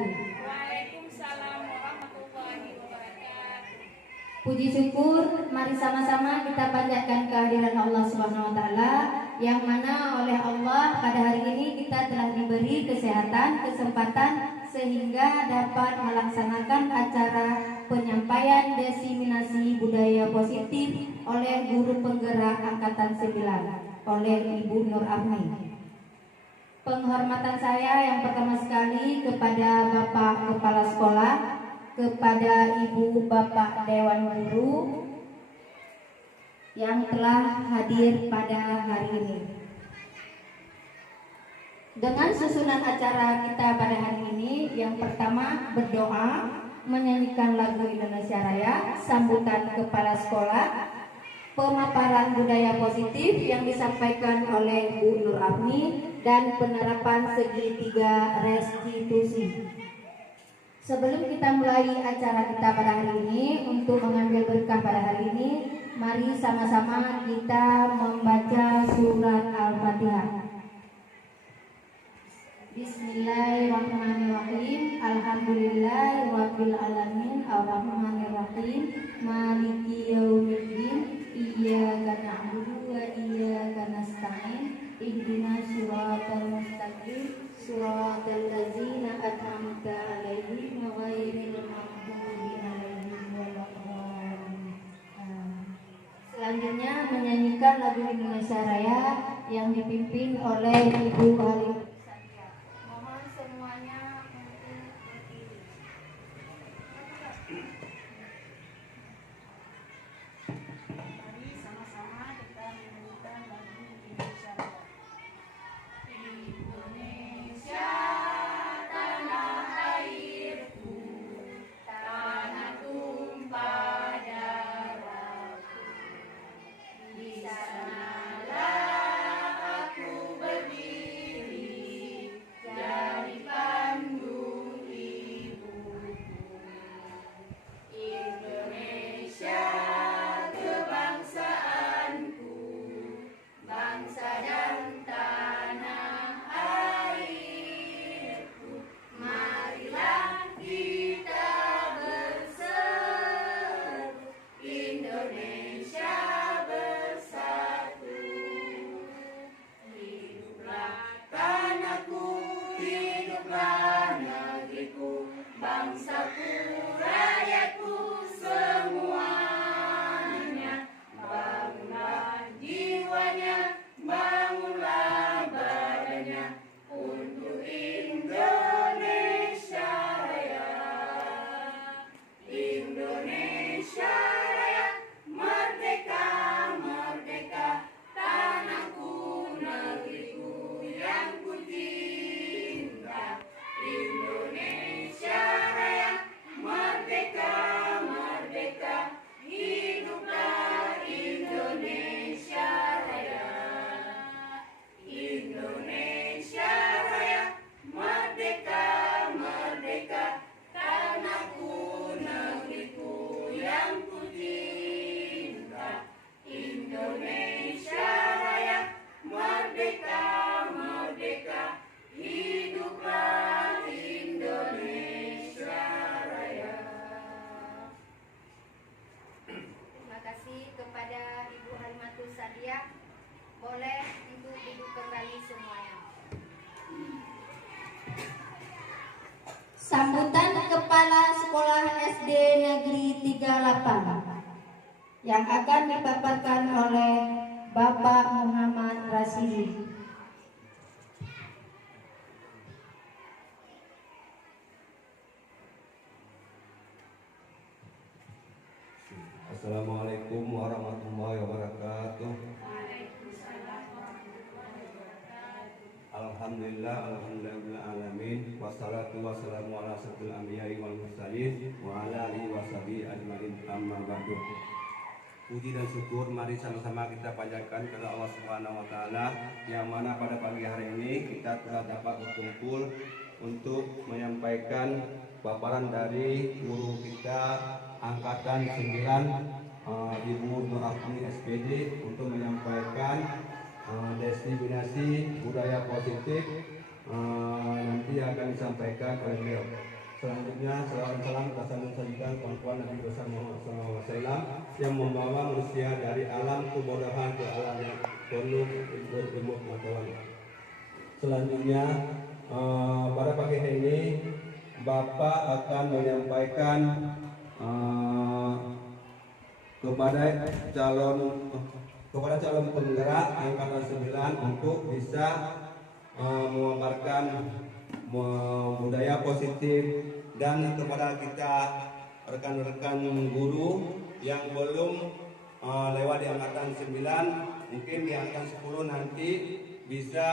wabarakatuh. Waalaikumsalam warahmatullahi wabarakatuh. Puji syukur, mari sama-sama kita panjatkan kehadiran Allah Subhanahu wa taala, yang mana oleh Allah pada hari ini kita telah diberi kesehatan, kesempatan sehingga dapat melaksanakan acara penyampaian diseminasi budaya positif oleh guru penggerak angkatan 9 oleh Ibu Nur Afni. Penghormatan saya yang pertama sekali kepada Bapak Kepala Sekolah, kepada Ibu Bapak Dewan Guru yang telah hadir pada hari ini. Dengan susunan acara kita pada hari ini, yang pertama berdoa, menyanyikan lagu Indonesia Raya, sambutan kepala sekolah, pemaparan budaya positif yang disampaikan oleh Bu Nur Afni, dan penerapan segitiga restitusi. Sebelum kita mulai acara kita pada hari ini, untuk mengambil berkah pada hari ini, mari sama-sama kita membaca surat Al-Fatihah. Bismillahirrahmanirrahim. Alhamdulillahirabbil alamin, arrahmanirrahim, maliki yaumiddin, iyyaka na'budu wa iyyaka nasta'in, ihdinas siratal mustaqim, siratal ladzina an'amta 'alaihim ghairil maghdubi 'alaihim waladdallin. Selanjutnya menyanyikan lagu Indonesia Raya yang dipimpin oleh Ibu Halim. Mohon semuanya untuk berdiri. Mari sama-sama kita menyanyikan lagu Indonesia Raya. Indonesia, tanah airku, tanah tumpah darahku. Di sanalah aku berdiri, jadi pandung ibuku. Indonesia, kebangsaanku, bangsa dan tanah airku. Marilah kita berseru, Indonesia bersatu. Hiduplah tanahku, hiduplah negeriku, bangsaku, rakyatku semuanya. Bangunlah jiwanya, bangunlah badannya, untuk Indonesia Raya. Indonesia Raya, merdeka, merdeka, tanahku, negeriku yang ku cinta. Indonesia Raya, merdeka, merdeka, hiduplah Indonesia Raya. Indonesia Raya, merdeka, merdeka, tanahku, negeriku yang ku cinta. Indonesia Raya, merdeka, merdeka, hiduplah Indonesia Raya. Terima kasih kepada Ibu Halimatus Sadiah. Boleh untuk duduk kembali semuanya. Sambutan Kepala Sekolah SD Negeri 38 yang akan dipaparkan oleh Bapak Muhammad Rasidi. Assalamualaikum warahmatullahi wabarakatuh. Alhamdulillah, alhamdulillah alamin. Wassalatu wassalamu ala asyrofil anbiya'i wal mursalin wa ala alihi washabihi ajmain, amma ba'du. Puji dan syukur mari sama-sama kita panjatkan kepada Allah Subhanahu wa taala, yang mana pada pagi hari ini kita telah dapat berkumpul untuk menyampaikan paparan dari guru kita angkatan 9, Ibu Nur Afni SPD, untuk menyampaikan diseminasi budaya positif nanti akan disampaikan oleh beliau. Selanjutnya salam kita sajikan pengakuan Nabi besar Muhammad SAW yang membawa manusia dari alam kebodohan ke alam yang penuh ilmu pengetahuan. Selanjutnya pada pagi hari ini Bapak akan menyampaikan kepada calon penggerak angkatan 9 untuk bisa memaparkan budaya positif, dan kepada kita rekan-rekan guru yang belum lewat di angkatan 9, mungkin di angkatan 10 nanti bisa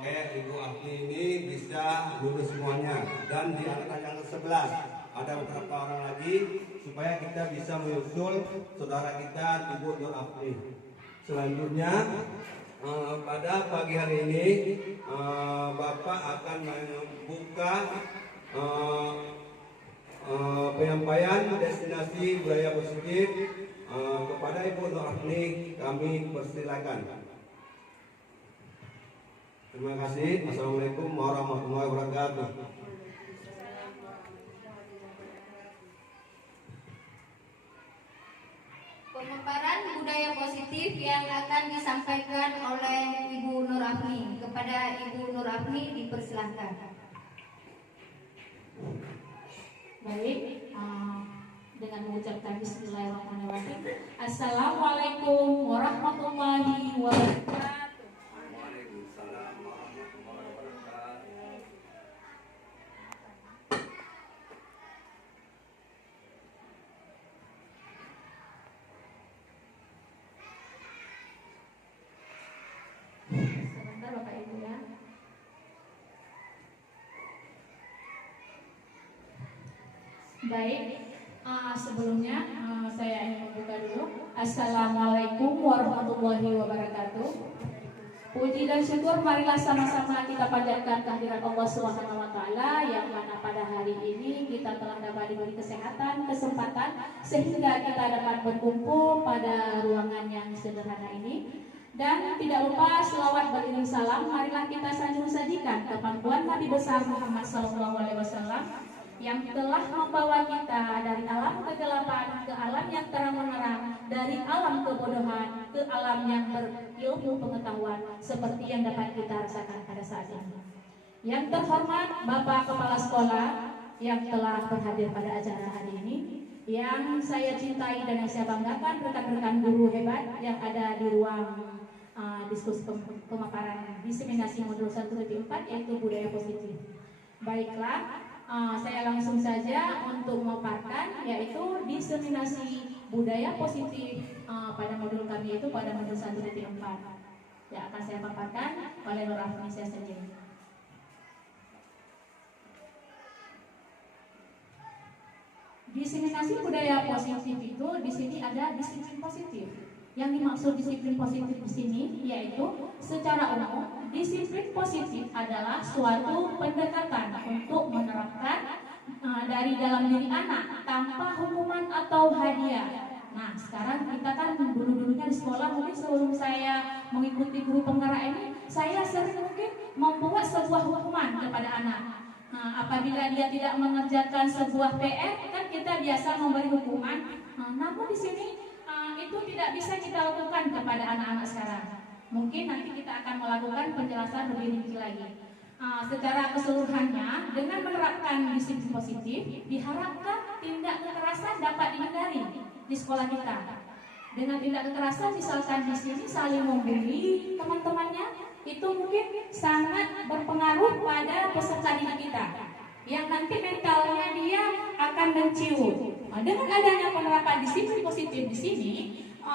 kayak Ibu Afni ini bisa lulus semuanya, dan di angkatan yang 11 ada beberapa orang lagi supaya kita bisa menyusul saudara kita Ibu Nur Afni. Selanjutnya pada pagi hari ini Bapak akan membuka penyampaian destinasi budaya positif kepada Ibu Nur Afni. Kami persilakan. Terima kasih. Assalamualaikum warahmatullahi wabarakatuh. Pemaparan budaya positif yang akan disampaikan oleh Ibu Nur Afni. Kepada Ibu Nur Afni dipersilahkan. Baik, dengan mengucapkan Bismillahirrahmanirrahim. Assalamualaikum warahmatullahi wabarakatuh. Waalaikumsalam warahmatullahi wabarakatuh. Sebentar Bapak Ibu ya. Baik, sebelumnya saya ingin membuka dulu. Assalamualaikum warahmatullahi wabarakatuh. Puji dan syukur marilah sama-sama kita panjatkan kehadirat Allah Subhanahu wa taala yang mana pada hari ini kita telah dapat diberi kesehatan, kesempatan sehingga kita dapat berkumpul pada ruangan yang sederhana ini. Dan tidak lupa selawat beriring salam marilah kita sajikan ke pangkuan Nabi besar Muhammad SAW yang telah membawa kita dari alam kegelapan ke alam yang terang menerang, dari alam kebodohan ke alam yang berilmu pengetahuan seperti yang dapat kita rasakan pada saat ini. Yang terhormat Bapak Kepala Sekolah yang telah berhadir pada acara hari ini, yang saya cintai dan yang saya banggakan rekan-rekan guru hebat yang ada di ruang diskusi pemaparan diseminasi modul 1.4 yaitu budaya positif. Baiklah, saya langsung saja untuk memaparkan yaitu diseminasi budaya positif pada modul kami yaitu pada modul 1.4 yang akan saya paparkan oleh Nur Afni saya sendiri. Diseminasi budaya positif itu di sini ada disiplin positif. Yang dimaksud disiplin positif di sini yaitu secara umum disiplin positif adalah suatu pendekatan untuk menerapkan dari dalam diri anak tanpa hukuman atau hadiah. Nah, sekarang kita kan dulu-dulunya di sekolah mungkin sebelum saya mengikuti guru penggerak ini, saya sering mungkin membuat sebuah hukuman kepada anak. Apabila dia tidak mengerjakan sebuah PR, kan kita biasa memberi hukuman. Namun di sini itu tidak bisa kita lakukan kepada anak-anak sekarang. Mungkin nanti kita akan melakukan penjelasan lebih rinci lagi. Secara keseluruhannya, dengan menerapkan disiplin positif, diharapkan tindak kekerasan dapat dihindari di sekolah kita. Dengan tindak kekerasan, misalkan di sini saling membuli teman-temannya, itu mungkin sangat berpengaruh pada peserta didik kita, yang nanti mentalnya dia akan menciut. Dengan adanya penerapan disiplin positif di sini,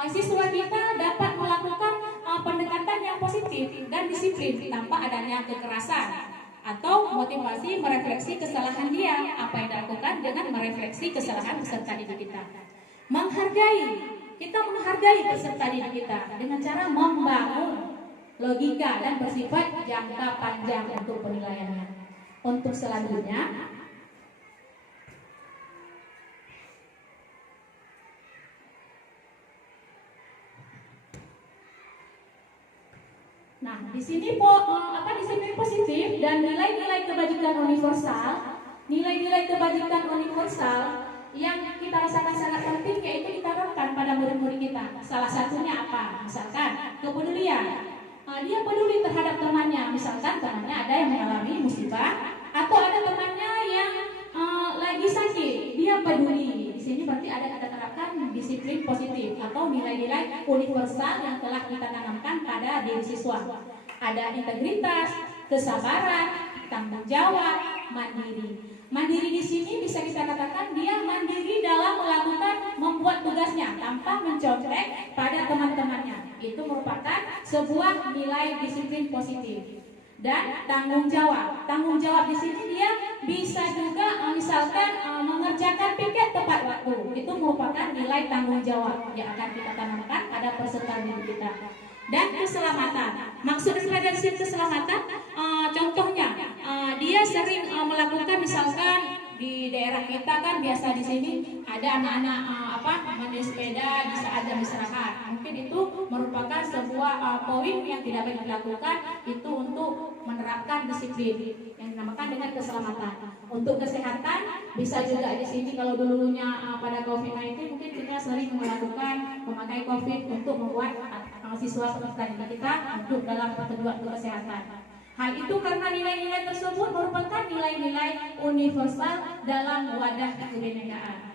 siswa kita dapat melakukan pendekatan yang positif dan disiplin tanpa adanya kekerasan atau motivasi merefleksi kesalahan dia. Apa yang dilakukan dengan merefleksi kesalahan peserta didik kita. Kita menghargai peserta didik kita dengan cara membangun logika dan bersifat jangka panjang untuk penilaiannya. Untuk selanjutnya, nah Nah, di sini disiplin positif dan nilai-nilai kebajikan universal yang kita rasakan sangat penting yaitu ditanamkan pada murid-murid kita. Salah satunya apa? Misalkan kepedulian. Dia peduli terhadap temannya. Misalkan temannya ada yang mengalami musibah atau ada temannya yang lagi sakit, dia peduli. Di sini berarti ada terapkan disiplin positif atau nilai-nilai universal yang telah kita tanamkan pada diri siswa. Ada integritas, kesabaran, tanggung jawab, mandiri. Mandiri di sini bisa kita katakan dia mandiri dalam membuat tugasnya tanpa mencontek pada teman-temannya. Itu merupakan sebuah nilai disiplin positif. Dan tanggung jawab. Tanggung jawab di sini dia bisa juga misalkan mengerjakan piket tepat waktu. Itu merupakan nilai tanggung jawab yang akan kita tanamkan pada peserta didik kita. Dan keselamatan. Maksud daripada keselamatan, contohnya dia sering melakukan misalkan di daerah kita kan biasa di sini ada anak-anak main sepeda di saat jam istirahat. Mungkin itu merupakan sebuah poin yang tidak baik dilakukan itu untuk menerapkan disiplin yang dinamakan dengan keselamatan. Untuk kesehatan bisa juga di sini kalau dulunya pada COVID-19 mungkin kita sering melakukan memakai COVID untuk membuat siswa peserta didik kita untuk dalam ketentuan kesehatan. Hal itu karena nilai-nilai tersebut merupakan nilai-nilai universal dalam wadah kebinekaan.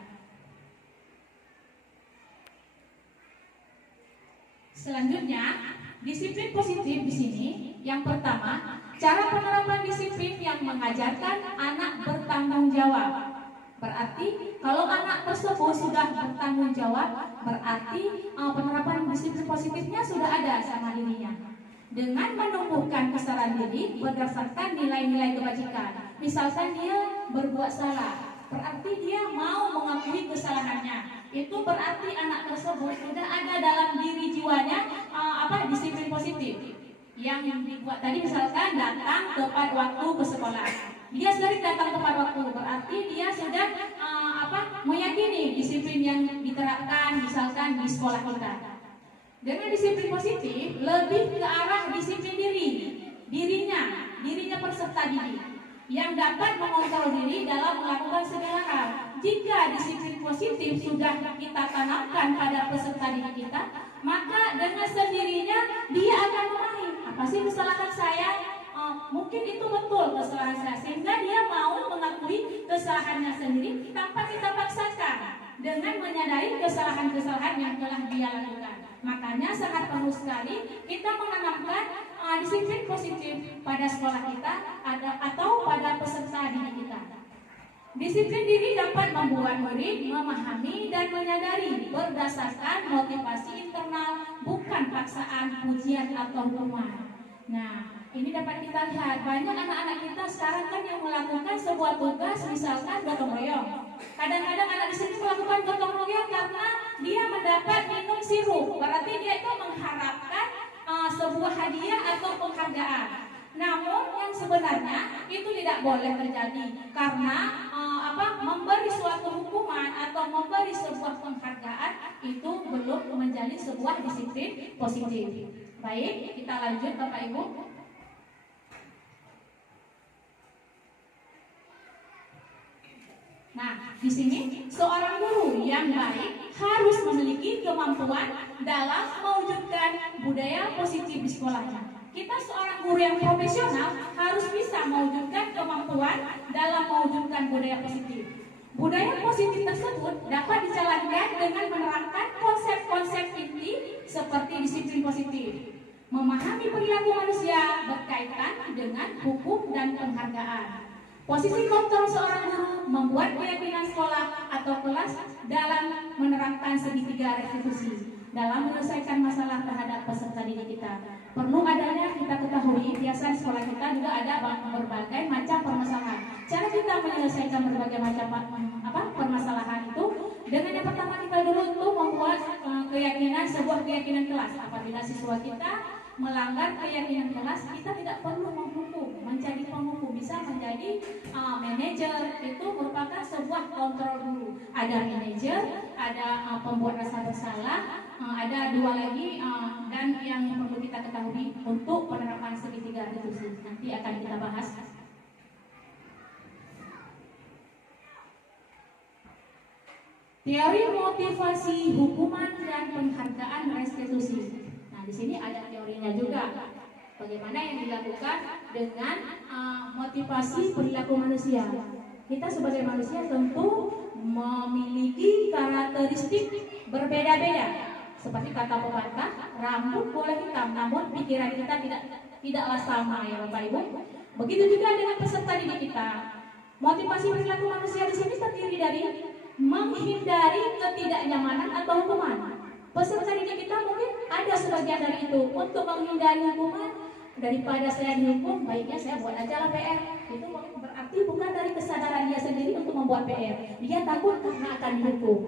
Selanjutnya, disiplin positif di sini yang pertama, cara penerapan disiplin yang mengajarkan anak bertanggung jawab. Berarti kalau anak tersebut sudah bertanggung jawab, berarti penerapan disiplin positifnya sudah ada sama dirinya. Dengan menumbuhkan kesadaran diri berdasarkan nilai-nilai kebajikan. Misalkan dia berbuat salah, berarti dia mau mengakui kesalahannya. Itu berarti anak tersebut sudah ada dalam diri jiwanya disiplin positif. Yang dibuat tadi misalkan datang tepat waktu ke sekolah. Dia sering datang tepat waktu, berarti dia sudah meyakini disiplin yang diterapkan misalkan di sekolah kita. Dengan disiplin positif lebih ke arah disiplin dirinya peserta didik yang dapat mengontrol diri dalam melakukan segala hal. Jika disiplin positif sudah kita tanamkan pada peserta didik kita, maka dengan sendirinya dia akan memahami apa sih kesalahan saya. Mungkin itu betul kesalahan saya, sehingga dia mau mengakui kesalahannya sendiri tanpa kita paksakan dengan menyadari kesalahan-kesalahan yang telah dia lakukan. Makanya sangat perlu sekali kita menanamkan disiplin positif pada sekolah kita atau pada peserta didik kita. Disiplin diri dapat membuat murid memahami dan menyadari berdasarkan motivasi internal, bukan paksaan, pujian atau hukuman. Nah, ini dapat kita lihat banyak anak-anak kita sekarang kan yang melakukan sebuah tugas misalkan gotong royong. Kadang-kadang anak di sini melakukan gotong royong karena dia mendapat minum sirup. Berarti dia itu mengharapkan sebuah hadiah atau penghargaan. Namun yang sebenarnya itu tidak boleh terjadi karena memberi suatu hukuman atau memberi sebuah penghargaan itu belum menjadi sebuah disiplin positif. Baik, kita lanjut Bapak Ibu. Nah, di sini seorang guru yang baik harus memiliki kemampuan dalam mewujudkan budaya positif di sekolahnya. Kita seorang guru yang profesional harus bisa mewujudkan kemampuan dalam mewujudkan budaya positif. Budaya positif tersebut dapat dijalankan dengan menerapkan konsep-konsep inti seperti disiplin positif. Memahami perilaku manusia berkaitan dengan hukum dan penghargaan. Posisi kontrol seorang guru membuat keyakinan sekolah atau kelas dalam menerapkan segitiga restitusi dalam menyelesaikan masalah terhadap peserta didik kita. Perlu adanya kita ketahui, biasa di sekolah kita juga ada berbagai macam permasalahan. Cara kita menyelesaikan berbagai macam permasalahan itu dengan yang pertama kita dulu untuk membuat sebuah keyakinan kelas. Apabila siswa kita melanggar keyakinan kelas, kita tidak perlu menghukum, menjadi penghukum, bisa menjadi manajer. Itu merupakan sebuah kontrol dulu. Ada manajer, ada pembuat rasa bersalah, ada dua lagi dan yang perlu kita ketahui untuk penerapan segitiga restitusi. Nanti akan kita bahas. Teori motivasi hukuman dan penghargaan restitusi. Nah, di sini ada teorinya juga. Bagaimana yang dilakukan dengan motivasi perilaku manusia. Kita sebagai manusia tentu memiliki karakteristik berbeda-beda. Seperti kata pepatah, rambut boleh hitam, namun pikiran kita tidaklah sama, ya Bapak Ibu. Begitu juga dengan peserta didik kita. Motivasi perilaku manusia di sini terdiri dari menghindari ketidaknyamanan atau hukuman. Peserta didik kita mungkin ada sebagian dari itu untuk menghindari hukuman. Daripada saya dihukum, baiknya saya buat aja lah PR. Itu berarti bukan dari kesadaran dia sendiri untuk membuat PR. Dia takut karena akan dihukum.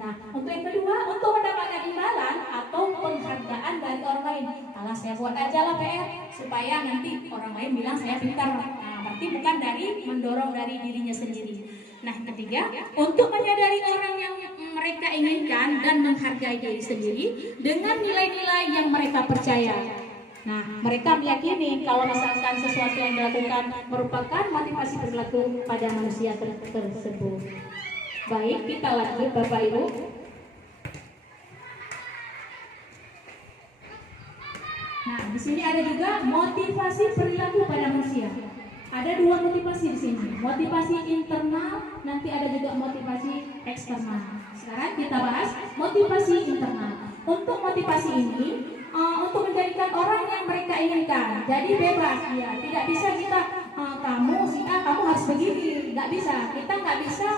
Nah, untuk yang kedua, untuk mendapatkan imbalan atau penghargaan dari orang lain. Alah, saya buat aja lah PR supaya nanti orang lain bilang saya pintar. Nah, berarti bukan dari mendorong dari dirinya sendiri. Nah, ketiga, untuk menyadari orang yang mereka inginkan dan menghargai diri sendiri dengan nilai-nilai yang mereka percaya. Nah, mereka meyakini kalau misalkan sesuatu yang dilakukan merupakan motivasi perilaku pada manusia tersebut. Baik, kita lanjut Bapak Ibu. Nah, di sini ada juga motivasi perilaku pada manusia. Ada dua motivasi di sini, motivasi internal, nanti ada juga motivasi eksternal. Sekarang kita bahas motivasi internal. Untuk motivasi ini, untuk menjadikan orang yang mereka inginkan, jadi bebas, ya. Tidak bisa kita kamu si A, kamu harus begini, nggak bisa. Kita nggak bisa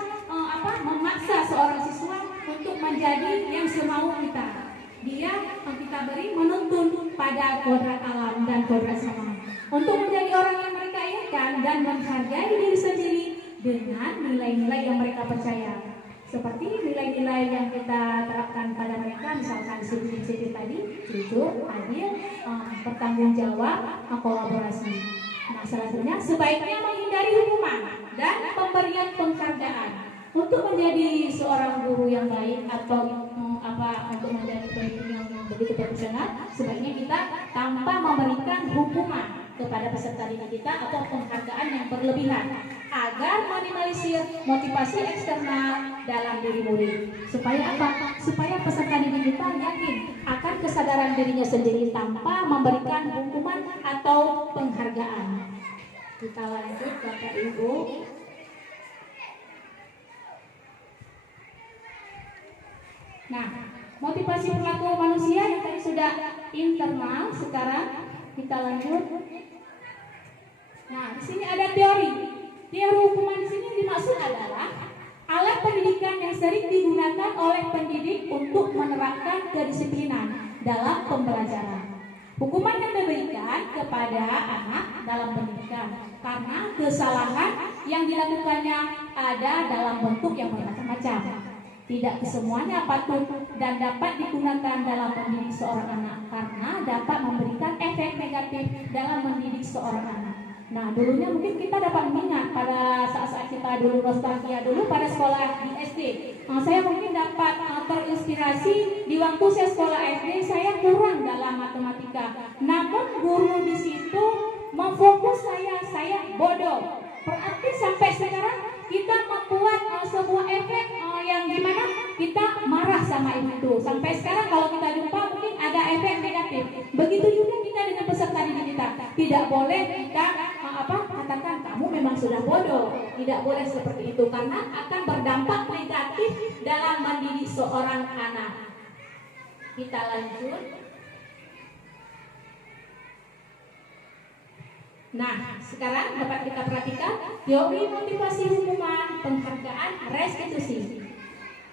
memaksa seorang siswa untuk menjadi yang semau kita. Dia kita beri menuntun pada kodrat alam dan kodrat sama. Untuk menjadi orang yang mereka inginkan dan menghargai diri sendiri dengan nilai-nilai yang mereka percaya. Seperti nilai-nilai yang kita terapkan pada mereka, misalkan disiplin tadi, jujur, adil, bertanggung jawab, kolaborasi. Nah, selanjutnya sebaiknya menghindari hukuman dan pemberian penghargaan. Untuk menjadi seorang guru yang baik atau untuk menjadi pemimpin yang begitu profesional, sebaiknya kita tanpa memberikan hukuman kepada peserta didik kita atau penghargaan yang berlebihan agar minimalisir motivasi eksternal dalam diri murid. Supaya apa? Supaya peserta didik kita yakin akan kesadaran dirinya sendiri tanpa memberikan hukuman atau penghargaan. Kita lanjut Bapak Ibu. Nah, motivasi perilaku manusia yang tadi sudah internal, sekarang kita lanjut. Nah, di sini ada teori. Teori hukuman di sini dimaksud adalah alat pendidikan yang sering digunakan oleh pendidik untuk menerapkan kedisiplinan dalam pembelajaran. Hukuman yang diberikan kepada anak dalam pendidikan karena kesalahan yang dilakukannya ada dalam bentuk yang bermacam-macam. Tidak kesemuanya patut dan dapat digunakan dalam mendidik seorang anak karena dapat memberikan efek negatif dalam mendidik seorang anak. Nah, dulunya mungkin kita dapat mengingat pada saat-saat kita dulu nostalgia dulu pada sekolah di SD. Saya mungkin dapat terinspirasi di waktu saya sekolah SD, saya kurang dalam matematika. Namun guru di situ memfokus saya bodoh. Berarti sampai sekarang kita membuat sebuah efek yang gimana kita marah sama ibu itu. Sampai sekarang kalau kita jumpa mungkin ada efek negatif. Begitu juga kita dengan peserta didik kita. Tidak boleh kita katakan kamu memang sudah bodoh. Tidak boleh seperti itu karena akan berdampak negatif dalam mendidik seorang anak. Kita lanjut. Nah, sekarang dapat kita perhatikan teori motivasi hukuman, penghargaan, restitusi.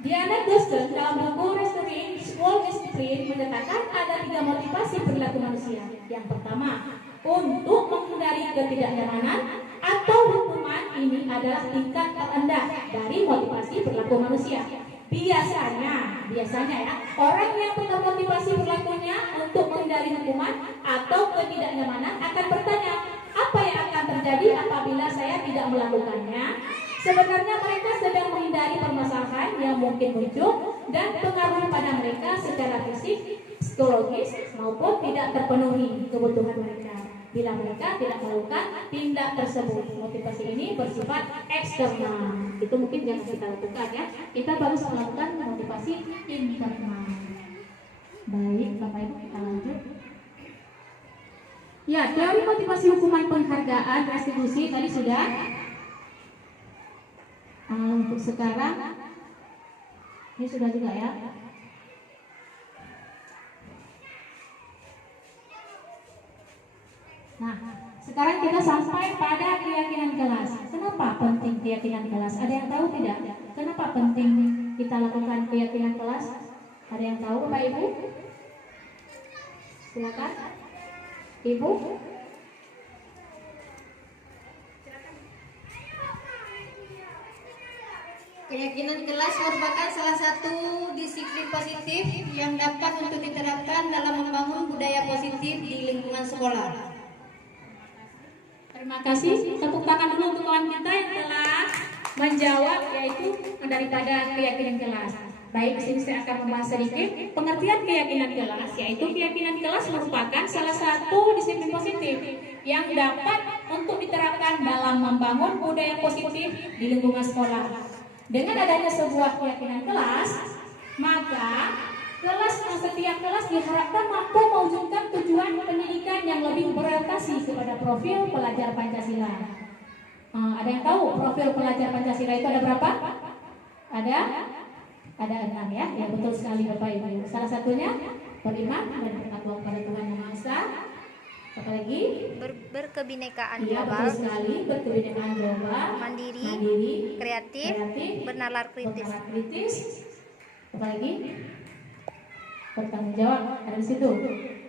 Diana Dustin dalam buku Restoring School Discipline menyatakan ada 3 motivasi perilaku manusia. Yang pertama, untuk menghindari ketidaknyamanan atau hukuman. Ini adalah tingkat terendah dari motivasi perilaku manusia. Biasanya ya, orang yang termotivasi perilakunya untuk menghindari hukuman atau ketidaknyamanan akan bertanya, apa yang akan terjadi apabila saya tidak melakukannya? Sebenarnya mereka sedang menghindari permasalahan yang mungkin muncul dan pengaruh pada mereka secara fisik, psikologis maupun tidak terpenuhi kebutuhan mereka. Bila mereka tidak melakukan tindak tersebut, motivasi ini bersifat eksternal. Itu mungkin yang kita lakukan ya. Kita baru melakukan motivasi internal. Baik, Bapak Ibu kita lanjut. Ya, teori motivasi hukuman penghargaan restitusi tadi sudah. Untuk sekarang ini sudah juga ya. Nah, sekarang kita sampai pada keyakinan kelas. Kenapa penting keyakinan kelas? Ada yang tahu tidak? Kenapa penting kita lakukan keyakinan kelas? Ada yang tahu, Bapak Ibu? Silakan, Ibu. Keyakinan kelas merupakan salah satu disiplin positif yang dapat untuk diterapkan dalam membangun budaya positif di lingkungan sekolah. Terima kasih. Tepuk tangan dulu untuk kawan kita yang telah menjawab, yaitu daripada keyakinan kelas. Baik, di sini saya akan membahas sedikit pengertian keyakinan kelas, yaitu keyakinan kelas merupakan salah satu disiplin positif yang dapat untuk diterapkan dalam membangun budaya positif di lingkungan sekolah. Dengan adanya sebuah keyakinan kelas, maka setiap kelas diharapkan mampu mewujudkan tujuan pendidikan yang lebih berorientasi kepada profil pelajar Pancasila. Ada yang tahu profil pelajar Pancasila itu ada berapa? Ada 6 ya. Ya betul sekali Bapak Ibu. Salah satunya beriman dan bertakwa kepada Tuhan Yang Maha Esa. Apa lagi? Berkebinekaan Iya, global, betul sekali. Berkebinekaan global, mandiri, kreatif, bernalar kritis. Apa lagi? Bertanggung jawab, ada di situ.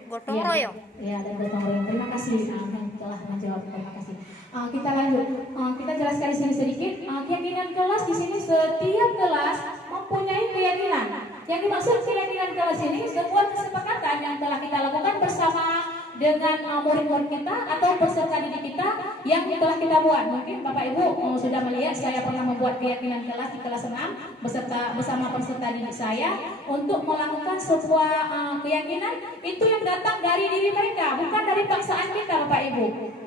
Gotong Ya, royong. ya, dan gotong royong. Terima kasih yang telah menjawab. Terima kasih. Kita lanjut. Kita jelaskan di sini sedikit. Keyakinan kelas di sini, setiap kelas mempunyai keyakinan. Yang dimaksud keyakinan kelas ini sebuah kesepakatan yang telah kita lakukan bersama dengan murid-murid kita atau peserta didik kita yang telah kita buat. Mungkin Bapak Ibu sudah melihat saya pernah membuat keyakinan kelas di kelas 6 bersama peserta didik saya untuk melakukan sebuah keyakinan itu yang datang dari diri mereka, bukan dari paksaan kita Bapak Ibu.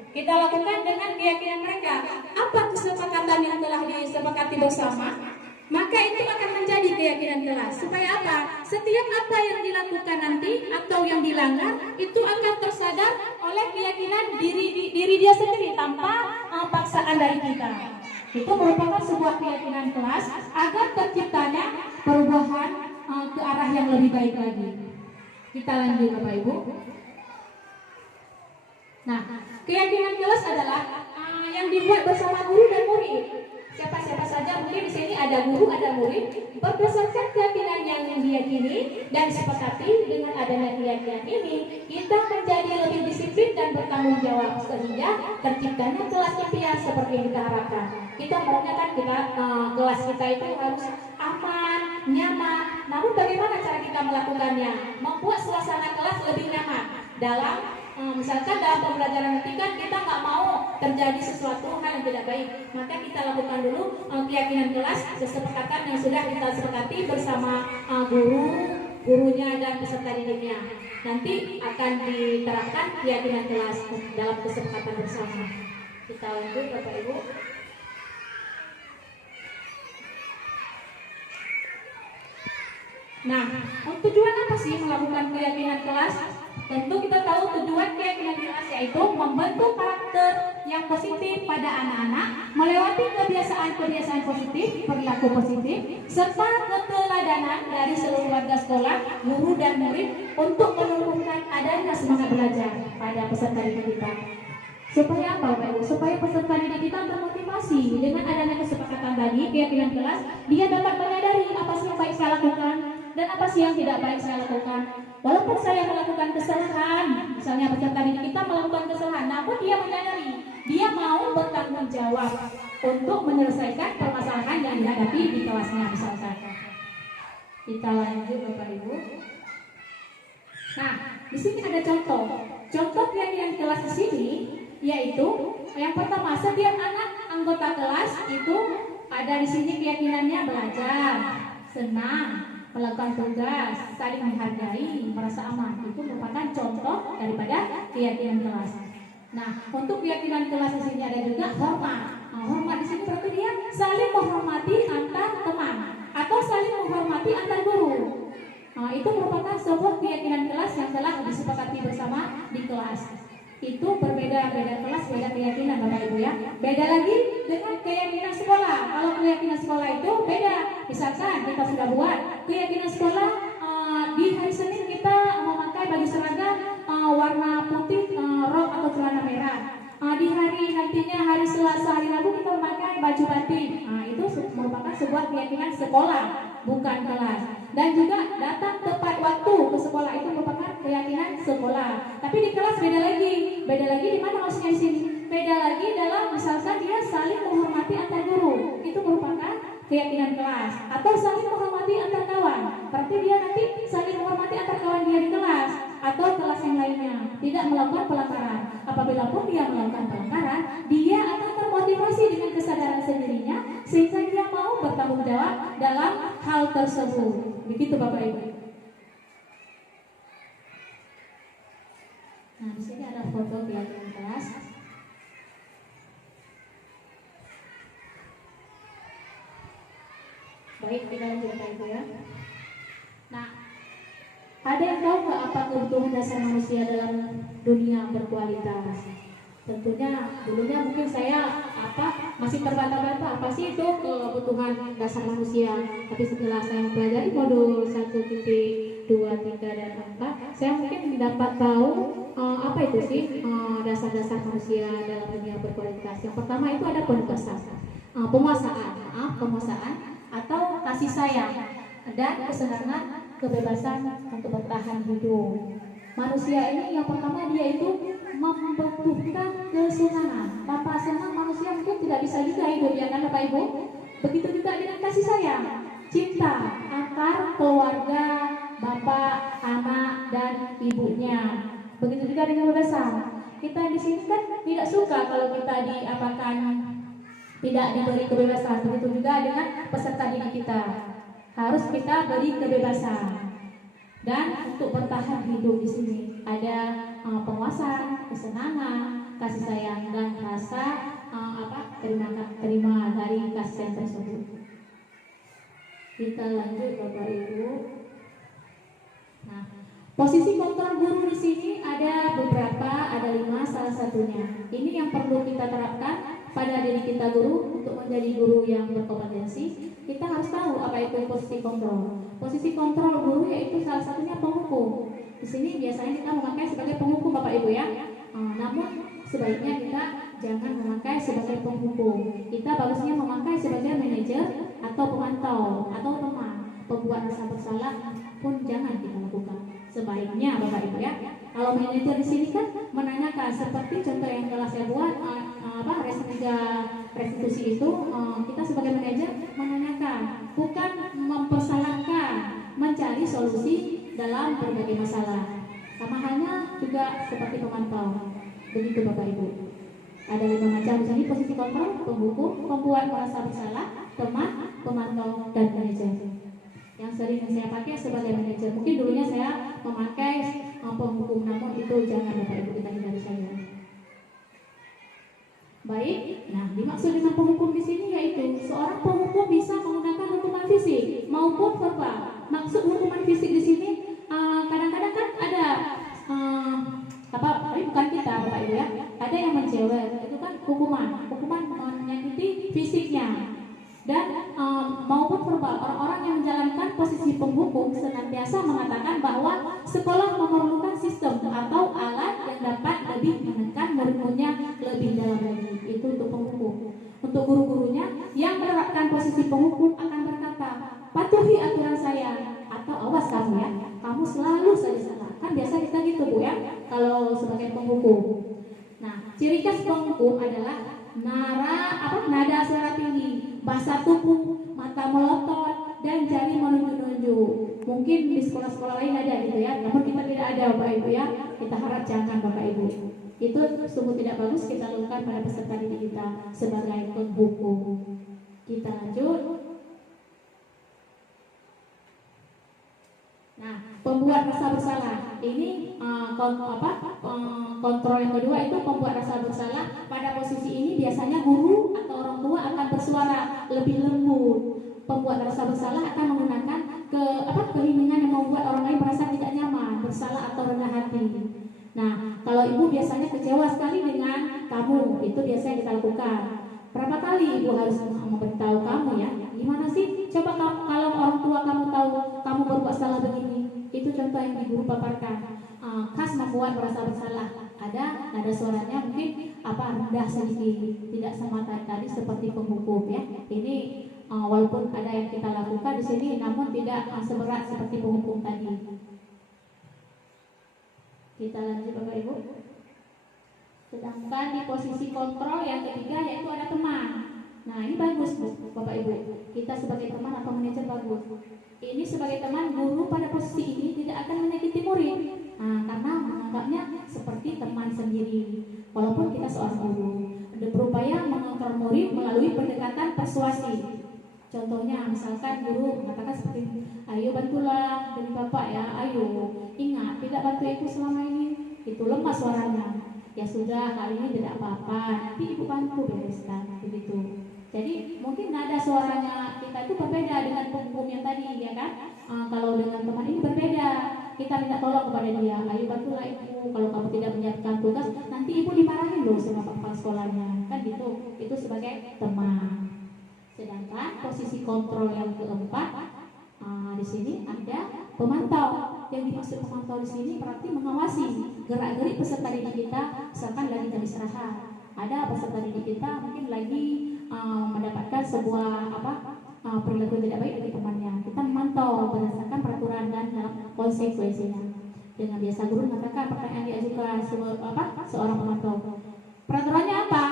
Kita lakukan dengan keyakinan mereka. Apa kesepakatan yang telah disepakati bersama? Maka itu akan menjadi keyakinan kelas. Supaya apa? Setiap apa yang dilakukan nanti atau yang dilanggar itu akan tersadar oleh keyakinan diri dia sendiri tanpa paksaan dari kita. Itu merupakan sebuah keyakinan kelas agar terciptanya perubahan ke arah yang lebih baik lagi. Kita lanjut Bapak Ibu. Nah, keyakinan kelas adalah yang dibuat bersama guru dan murid. Siapa-siapa saja mungkin di sini ada guru, ada murid, berdasarkan keyakinan yang diyakini dan disepakati. Dengan adanya keyakinan ini, kita menjadi lebih disiplin dan bertanggung jawab sehingga terciptanya kelas impian seperti yang kita harapkan. Kita maunya kan kelas kita itu harus aman, nyaman. Namun bagaimana cara kita melakukannya? Membuat suasana kelas lebih nyaman. Misalkan dalam pembelajaran nanti kan kita nggak mau terjadi sesuatu hal yang tidak baik, maka kita lakukan dulu keyakinan kelas, kesepakatan yang sudah kita sepakati bersama gurunya dan peserta didiknya. Nanti akan diterapkan keyakinan kelas dalam kesepakatan bersama. Kita lanjut Bapak Ibu. Nah, tujuan apa sih melakukan keyakinan kelas? Tentu kita tahu tujuan keyakinan kelas yaitu membentuk karakter yang positif pada anak-anak, melewati kebiasaan-kebiasaan positif, perilaku positif, serta keteladanan dari seluruh warga sekolah, guru dan murid untuk menumbuhkan adanya semangat belajar pada peserta didik kita. Supaya apa, Bapak Ibu? Supaya peserta didik kita termotivasi dengan adanya kesepakatan tadi, keyakinan kelas, dia dapat menyadari apa sih yang baik saya lakukan dan apa sih yang tidak baik saya lakukan. Walaupun saya melakukan kesalahan, misalnya peserta didik kita melakukan kesalahan, namun dia menyadari, dia mau bertanggung jawab untuk menyelesaikan permasalahan yang dihadapi di kelasnya misalkan. Kita lanjut Bapak Ibu. Nah, di sini ada contoh. Contoh keyakinan kelas di sini yaitu yang pertama, setiap anak anggota kelas itu ada di sini keyakinannya belajar, senang, melakukan tugas, saling menghargai, merasa aman. Itu merupakan contoh daripada keyakinan kelas. Nah, untuk keyakinan kelas di sini ada juga hormat. Nah, hormat di sini berarti dia saling menghormati antar teman atau saling menghormati antar guru. Nah, itu merupakan sebuah keyakinan kelas yang telah disepakati bersama di kelas. Itu berbeda kelas, beda keyakinan Bapak Ibu ya. Beda lagi dengan keyakinan sekolah. Kalau keyakinan sekolah itu beda. Misalkan kita sudah buat keyakinan sekolah, di hari Senin kita memakai baju seragam warna putih, rok atau celana merah. Di hari nantinya hari Selasa, hari Rabu kita memakai baju batik. Itu merupakan sebuah keyakinan sekolah, bukan kelas. Dan juga datang tepat waktu ke sekolah itu merupakan keyakinan sekolah. Tapi di kelas beda lagi. Beda lagi di mana maksudnya di sini? Beda lagi dalam misalkan dia saling menghormati antar guru. Itu merupakan keyakinan kelas. Atau saling menghormati antar kawan. Berarti dia nanti saling menghormati antar kawan dia di kelas atau kelas yang lainnya. Tidak melakukan pelanggaran. Apabila pun dia melakukan pelanggaran, dia akan termotivasi dengan kesadaran sendirinya sehingga dia mau bertanggung jawab dalam hal tersebut. Begitu Bapak Ibu. Nah, di sini ada foto keyakinan kelas. Baik, kita lanjut Bapak Ibu ya. Nah, ada yang tahu nggak apa kebutuhan dasar manusia dalam dunia berkualitas? Tentunya dulunya mungkin saya masih terbata-bata apa sih itu kebutuhan dasar manusia. Tapi setelah saya mempelajari modul 1.2, 3 dan 4, saya mungkin dapat tahu apa itu sih dasar-dasar manusia dalam dunia berkualitas. Yang pertama itu ada penguasaan atau kasih sayang dan kesenangan, kebebasan untuk bertahan hidup. Manusia ini yang pertama dia itu membutuhkan kesenangan. Tanpa senang manusia mungkin tidak bisa juga hidup, ya kan Bapak Ibu? Begitu juga dengan kasih sayang, cinta antar keluarga, bapak, anak dan ibunya. Begitu juga dengan kebebasan. Kita di sini kan tidak suka kalau kita tidak diberi kebebasan. Begitu juga dengan peserta didik kita. Harus kita beri kebebasan. Dan untuk bertahan hidup di sini ada penguasaan, kesenangan, kasih sayang dan rasa terima dari kasih sayang tersebut. Kita lanjut Bapak Ibu. Nah, posisi kontrol guru di sini ada beberapa, ada 5 salah satunya. Ini yang perlu kita terapkan pada diri kita guru untuk menjadi guru yang berkompetensi. Kita harus tahu apa itu posisi kontrol. Posisi kontrol guru yaitu salah satunya penghukum. Di sini biasanya kita memakai sebagai penghukum Bapak Ibu ya. Namun sebaiknya kita jangan memakai sebagai penghukum. Kita bagusnya memakai sebagai manajer atau pemantau atau teman. Pembuat rasa bersalah pun jangan kita lakukan. Sebaiknya Bapak Ibu ya. Kalau manajer di sini kan menanyakan seperti contoh yang telah saya buat restitusi itu, kita sebagai manajer menanyakan, bukan mempersalahkan, mencari solusi dalam berbagai masalah. Sama halnya juga seperti pemantau. Begitu Bapak Ibu. Ada 5 macam di sini posisi kontrol, penghukum, pembuat merasa bersalah, teman, pemantau dan manajer. Yang sering saya pakai sebagai manajer. Mungkin dulunya saya memakai penghukum, namun itu jangan Bapak Ibu kita hindari saja. Baik, nah dimaksud dengan penghukum di sini yaitu seorang penghukum bisa menggunakan hukuman fisik maupun verbal. Maksud hukuman fisik di sini kadang-kadang kan ada tapi bukan kita Bapak Ibu ya. Ada yang mencewek, itu kan hukuman menyakiti fisiknya. Dan maupun verbal, orang-orang yang menjalankan posisi penghukum senantiasa mengatakan bahwa sekolah memerlukan sistem atau alat yang dapat lebih menekan murid-muridnya lebih dalam lagi. Itu untuk penghukum. Untuk guru-gurunya yang menerapkan posisi penghukum akan berkata, patuhi aturan saya atau awas kamu ya, kamu selalu saja salah. Kan biasa kita gitu Bu ya, kalau sebagai penghukum. Nah, ciri khas penghukum adalah nada suara tinggi, bahasa tubuh, mata melotot, dan jari menunjuk-nunjuk. Mungkin di sekolah-sekolah lain ada gitu ya, namun kita tidak ada Bapak Ibu ya. Kita harap jangan Bapak Ibu. Itu sungguh tidak bagus kita lakukan pada peserta didik kita sebagai penghukum. Kita lanjut. Nah, pembuat rasa bersalah ini kontrol yang kedua itu pembuat rasa bersalah. Pada posisi ini biasanya guru atau orang tua akan bersuara lebih lembut. Pembuat rasa bersalah akan menggunakan keheningan yang membuat orang lain merasa tidak nyaman, bersalah atau rendah hati. Nah, kalau ibu biasanya kecewa sekali dengan kamu, itu biasanya kita lakukan. Berapa kali ibu harus memberitahu kamu ya? Gimana sih? Coba kalau orang tua kamu tahu kamu berbuat salah begini, itu contoh yang ibu paparkan. Khas membuat merasa bersalah. Ada suaranya mungkin rendah sedikit, tidak sama tadi seperti penghukum ya. Ini walaupun ada yang kita lakukan di sini, namun tidak seberat seperti penghukum tadi. Kita lanjut Bapak Ibu. Sedangkan di posisi kontrol yang ketiga yaitu ada teman. Nah ini bagus Bapak Ibu. Kita sebagai teman atau manajer bagus. Ini sebagai teman, guru pada posisi ini tidak akan menyakiti murid. Karena menganggapnya seperti teman sendiri. Walaupun kita seorang guru, berupaya mengontrol murid melalui pendekatan persuasi. Contohnya misalkan guru mengatakan seperti, ayo bantulah demi bapak ya, ayo ingat tidak bantu ibu selama ini, itu lemah suaranya. Ya sudah, kali ini tidak apa-apa, nanti ibu bantu bereskan, begitu. Jadi mungkin nada suaranya kita itu berbeda dengan penghukum yang tadi ya kan. Kalau dengan teman ini berbeda, kita minta tolong kepada dia, ayo bantulah ibu, kalau kamu tidak menyiapkan tugas nanti ibu dimarahin loh sama kepala sekolahnya, kan gitu. Itu sebagai teman. Sedangkan posisi kontrol yang keempat, di sini ada pemantau. Yang dimaksud pemantau di sini berarti mengawasi gerak-gerik peserta didik kita, misalkan lagi jam istirahat. Ada peserta didik kita mungkin lagi mendapatkan sebuah perilaku tidak baik dari temannya. Kita memantau berdasarkan peraturan dan konsekuensinya. Dengan biasa guru mengatakan pertanyaan diajukan seorang pemantau. Peraturannya apa?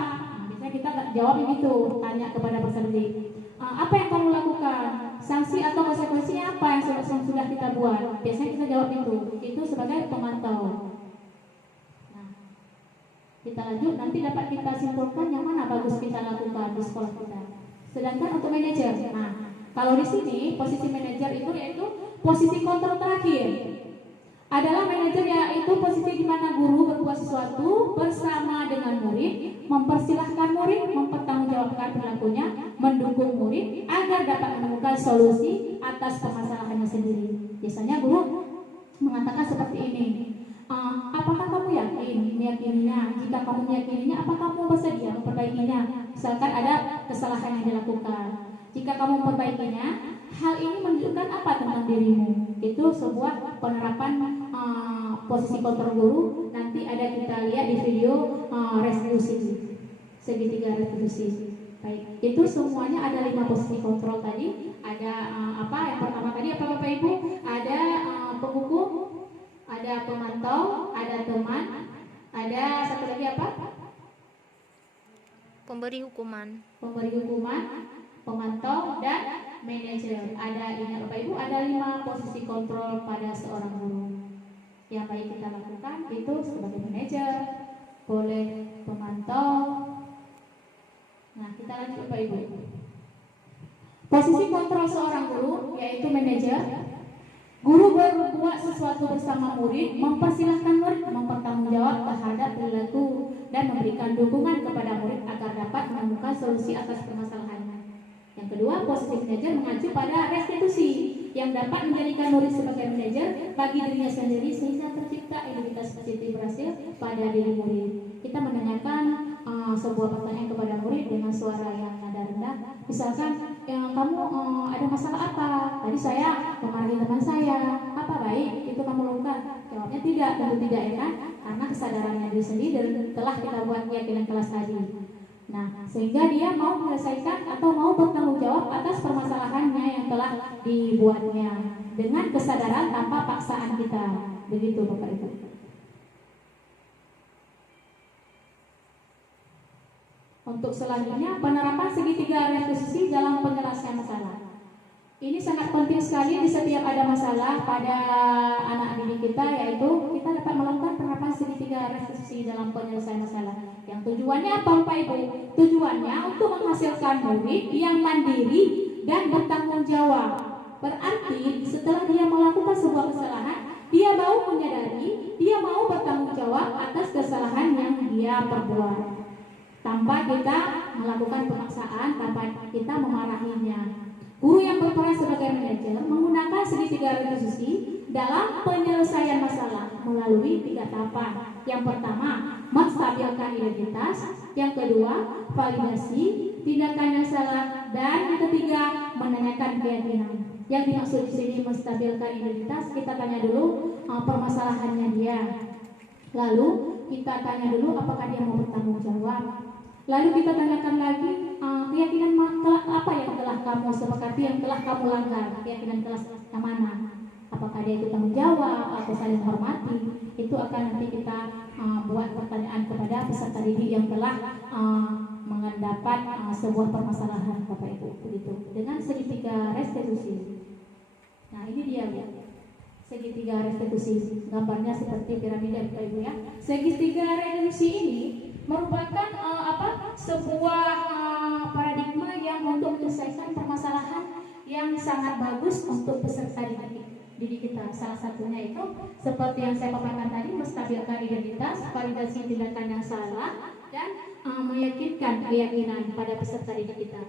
Biasanya kita jawab begitu, tanya kepada peserta didik. Apa yang kamu lakukan? Sanksi atau konsekuensinya apa yang sudah kita buat? Biasanya kita jawab itu sebagai pemantau. Nah, kita lanjut, nanti dapat kita simpulkan yang mana bagus kita lakukan di sekolah kita. Sedangkan untuk manajer, kalau di sini posisi manajer itu yaitu posisi kontrol terakhir. Adalah manajer yaitu posisi di mana guru berbuat sesuatu bersama dengan murid, mempersilahkan murid, mempertanggungjawabkan perilakunya, mendukung murid agar dapat menemukan solusi atas permasalahannya sendiri. Biasanya guru mengatakan seperti ini, apakah kamu meyakininya? Jika kamu meyakininya, apakah kamu bersedia memperbaikinya? Misalkan ada kesalahan yang dilakukan, jika kamu memperbaikinya, hal ini menunjukkan apa tentang dirimu? Itu sebuah penerapan posisi kontrol guru. Nanti ada kita lihat di video restitusi, segitiga restitusi. Baik, itu semuanya ada 5 posisi kontrol tadi. Ada yang pertama tadi apa Bapak Ibu? Ada penghukum, ada pemantau, ada teman, ada satu lagi apa? Pemberi hukuman. Pemberi hukuman, pemantau, dan manajer. Ada, ingat Bapak Ibu, ada 5 posisi kontrol pada seorang guru. Yang baik kita lakukan itu sebagai manajer, boleh pemantau. Nah, kita lanjut Bapak Ibu. Posisi kontrol seorang guru yaitu manajer. Guru berbuat sesuatu bersama murid, mempersilahkan murid mempertanggungjawab terhadap perilaku dan memberikan dukungan kepada murid agar dapat menemukan solusi atas permasalahannya. Yang kedua, posisi manajer mengacu pada restitusi yang dapat menjadikan murid sebagai manajer bagi dirinya sendiri sehingga tercipta identitas positif berhasil pada diri murid. Kita menanyakan sebuah pertanyaan kepada murid dengan suara yang nada rendah. Misalkan, kamu ada masalah apa? Tadi saya memarahi teman saya. Apa baik itu kamu lakukan? Jawabnya tidak, tentu tidak ya kan? Karena kesadarannya diri sendiri dan telah kita buat keyakinan kelas tadi. Nah, sehingga dia mau menyelesaikan atau mau bertanggung jawab atas permasalahannya yang telah dibuatnya dengan kesadaran tanpa paksaan kita. Begitu Bapak Ibu. Untuk selanjutnya, penerapan segitiga restitusi dalam penyelesaian masalah. Ini sangat penting sekali di setiap ada masalah pada anak didik kita, yaitu kita dapat melakukan penerapan segitiga restitusi dalam penyelesaian masalah. Yang tujuannya apa Bapak Ibu? Tujuannya untuk menghasilkan murid yang mandiri dan bertanggung jawab. Berarti setelah dia melakukan sebuah kesalahan, dia mau menyadari, dia mau bertanggung jawab atas kesalahan yang dia perbuat, tanpa kita melakukan pemaksaan, tanpa kita memarahinya. Guru yang berperan sebagai manajer menggunakan segitiga restitusi dalam penyelesaian masalah melalui 3 tahapan. Yang pertama, menstabilkan identitas. Yang kedua, validasi tindakan yang salah. Dan yang ketiga, menanyakan keyakinan. Yang dimaksud di sini menstabilkan identitas, kita tanya dulu permasalahannya dia. Lalu kita tanya dulu apakah dia mau bertanggung jawab. Lalu kita tanyakan lagi keyakinan apa yang telah kamu sepakati, yang telah kamu langgar, keyakinan kelas yang mana? Apakah dia itu tanggung jawab atau saling hormati? Itu akan nanti kita buat pertanyaan kepada peserta didik yang telah mendapat sebuah permasalahan, Bapak Ibu, begitu. Dengan segitiga restitusi. Nah ini dia ya, segitiga restitusi. Gambarnya seperti piramida, Bapak Ibu ya. Segitiga restitusi ini merupakan sebuah paradigma yang untuk menyelesaikan permasalahan yang sangat bagus untuk peserta didik kita. Salah satunya itu seperti yang saya paparkan tadi, menstabilkan identitas, validasi tindakan yang salah, dan meyakinkan keyakinan pada peserta didik kita.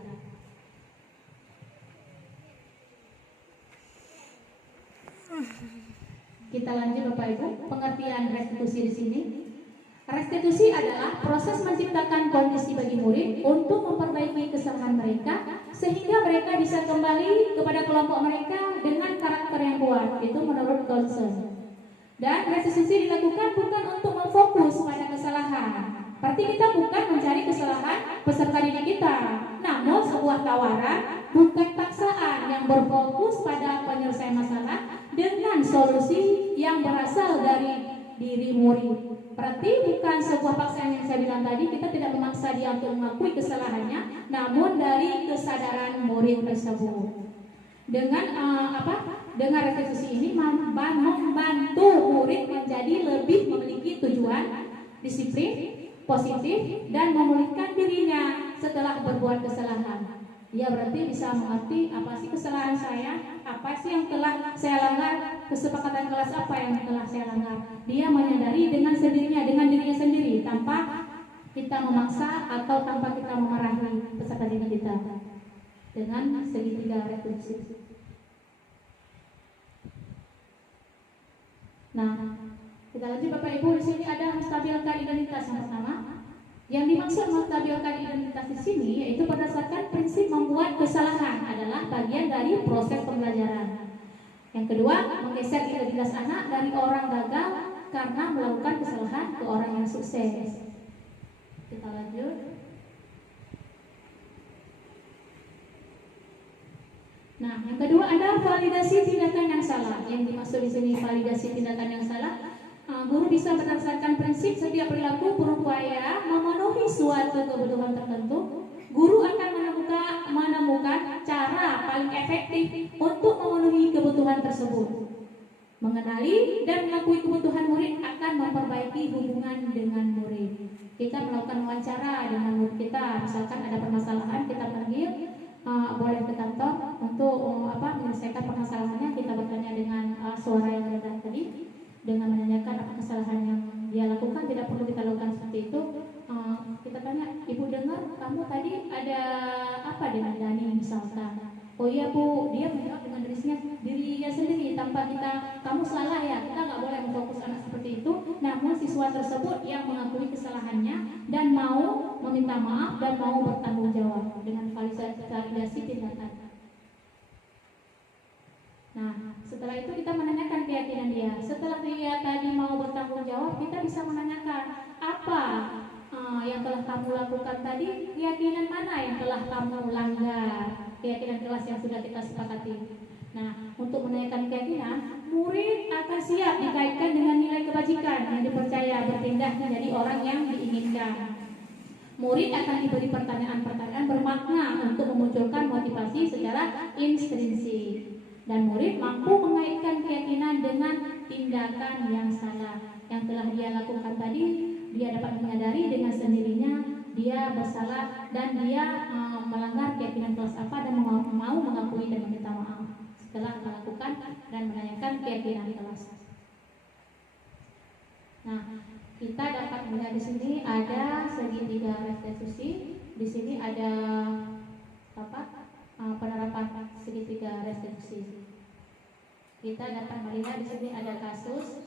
Kita lanjut Bapak Ibu, pengertian restitusi di sini. Restitusi adalah proses menciptakan kondisi bagi murid untuk memperbaiki kesalahan mereka sehingga mereka bisa kembali kepada kelompok mereka dengan karakter yang kuat. Itu menurut Johnson. Dan restitusi dilakukan bukan untuk memfokus pada kesalahan. Berarti kita bukan mencari kesalahan peserta didik kita, namun sebuah tawaran, bukan paksaan yang berfokus pada penyelesaian masalah dengan solusi yang berasal dari diri murid. Berarti bukan sebuah paksaan yang saya bilang tadi, kita tidak memaksa dia untuk mengakui kesalahannya, namun dari kesadaran murid tersebut. Dengan Dengan restitusi ini membantu murid menjadi lebih memiliki tujuan, disiplin, positif, dan memulihkan dirinya setelah berbuat kesalahan. Dia berarti bisa mengerti apa sih kesalahan saya, apa sih yang telah saya langgar, kesepakatan kelas apa yang telah saya langgar. Dia menyadari dengan sendirinya, dengan dirinya sendiri, tanpa kita memaksa atau tanpa kita memarahi peserta didik kita. Dengan segitiga restitusi. Nah, kita lanjut Bapak Ibu, di sini ada menstabilkan identitas yang pertama. Yang dimaksud menstabilkan identitas di sini yaitu berdasarkan prinsip membuat kesalahan adalah bagian dari proses pembelajaran. Yang kedua, menggeser identitas anak dari orang gagal karena melakukan kesalahan ke orang yang sukses. Kita lanjut. Nah, yang kedua ada validasi tindakan yang salah. Yang dimaksud di sini validasi tindakan yang salah, guru bisa berdasarkan prinsip setiap perilaku berupaya memenuhi suatu kebutuhan tertentu. Guru akan menemukan cara paling efektif untuk memenuhi kebutuhan tersebut. Mengenali dan mengakui kebutuhan murid akan memperbaiki hubungan dengan murid. Kita melakukan wawancara dengan murid kita, misalkan ada permasalahan, kita panggil, boleh ke kantor untuk menyelesaikan permasalahannya. Kita bertanya dengan suara yang rendah tadi, dengan menanyakan apa kesalahan yang dia lakukan. Tidak perlu kita lakukan seperti itu. Kita tanya, ibu dengar kamu tadi ada apa dengan Dani misalkan. Oh iya bu, dia menjawab dengan dirinya sendiri tanpa kita, kamu salah ya. Kita nggak boleh memfokus anak seperti itu. Namun siswa tersebut yang mengakui kesalahannya dan mau meminta maaf dan mau bertanggung jawab dengan validasi tindakan. Nah, setelah itu kita menanyakan keyakinan dia. Setelah dia tadi mau bertanggung jawab, kita bisa menanyakan apa yang telah kamu lakukan tadi, keyakinan mana yang telah kamu langgar, keyakinan kelas yang sudah kita sepakati. Nah, untuk menanyakan keyakinan, murid akan siap dikaitkan dengan nilai kebajikan yang dipercaya bertindak menjadi orang yang diinginkan. Murid akan diberi pertanyaan-pertanyaan bermakna untuk memunculkan motivasi secara intrinsik. dapat menyadari dengan sendirinya dia bersalah dan dia melanggar keyakinan falsafah dan mau mengakui dan meminta maaf setelah melakukan dan menanyakan keyakinan kelas. Nah, kita dapat melihat di sini ada segitiga restitusi. Di sini ada penerapan segitiga restitusi. Kita dapat melihat di sini ada kasus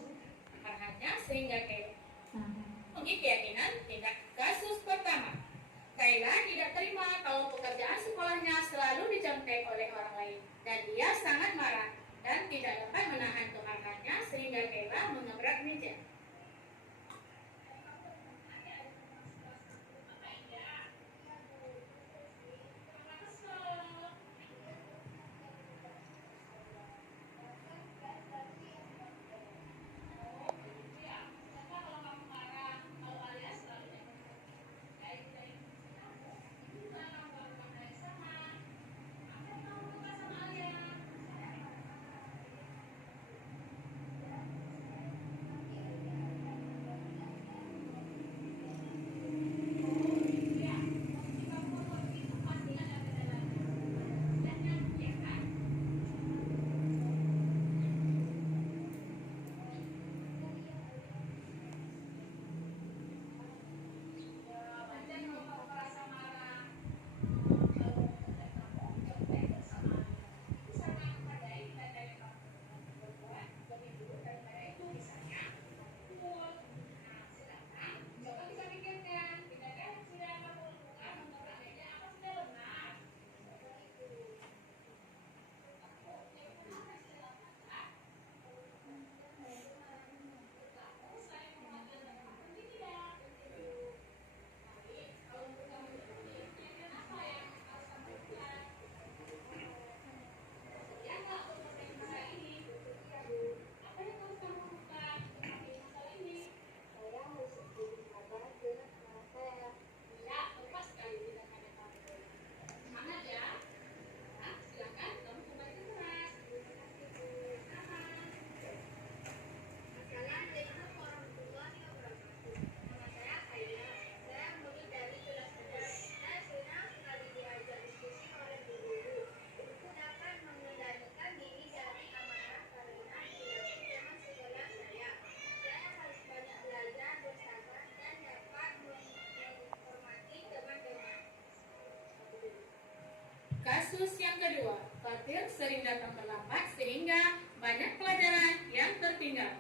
Arahnya sehingga Kayla nah, memiliki keyakinan tindak kasus pertama. Kayla tidak terima kalau pekerjaan sekolahnya selalu dicontek oleh orang lain dan dia sangat marah dan tidak dapat menahan kemarahannya sehingga Kayla mengebrak meja. Kasus yang kedua, Fatir sering datang terlambat sehingga banyak pelajaran yang tertinggal.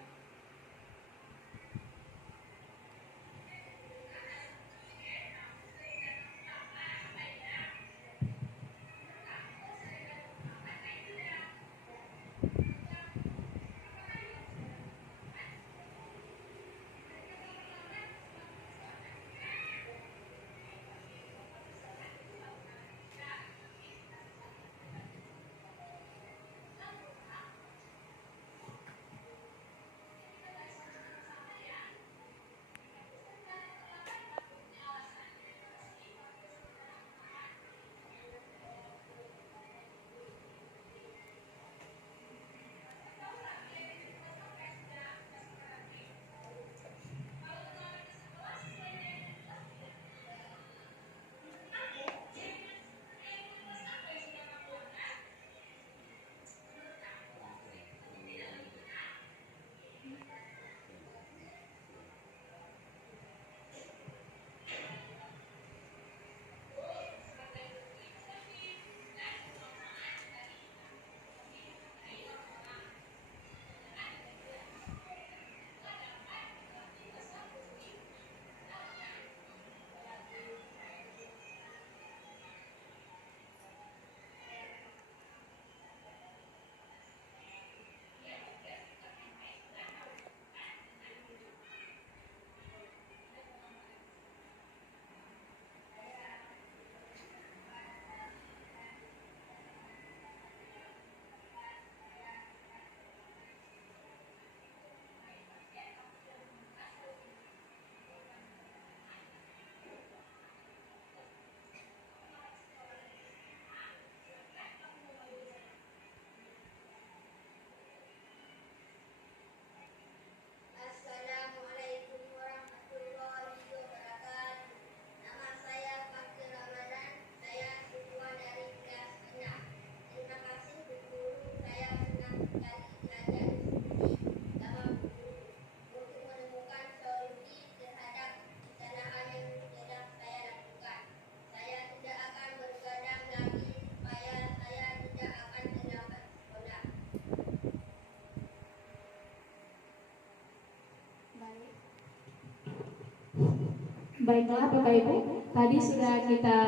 Baiklah Bapak Ibu, tadi sudah kita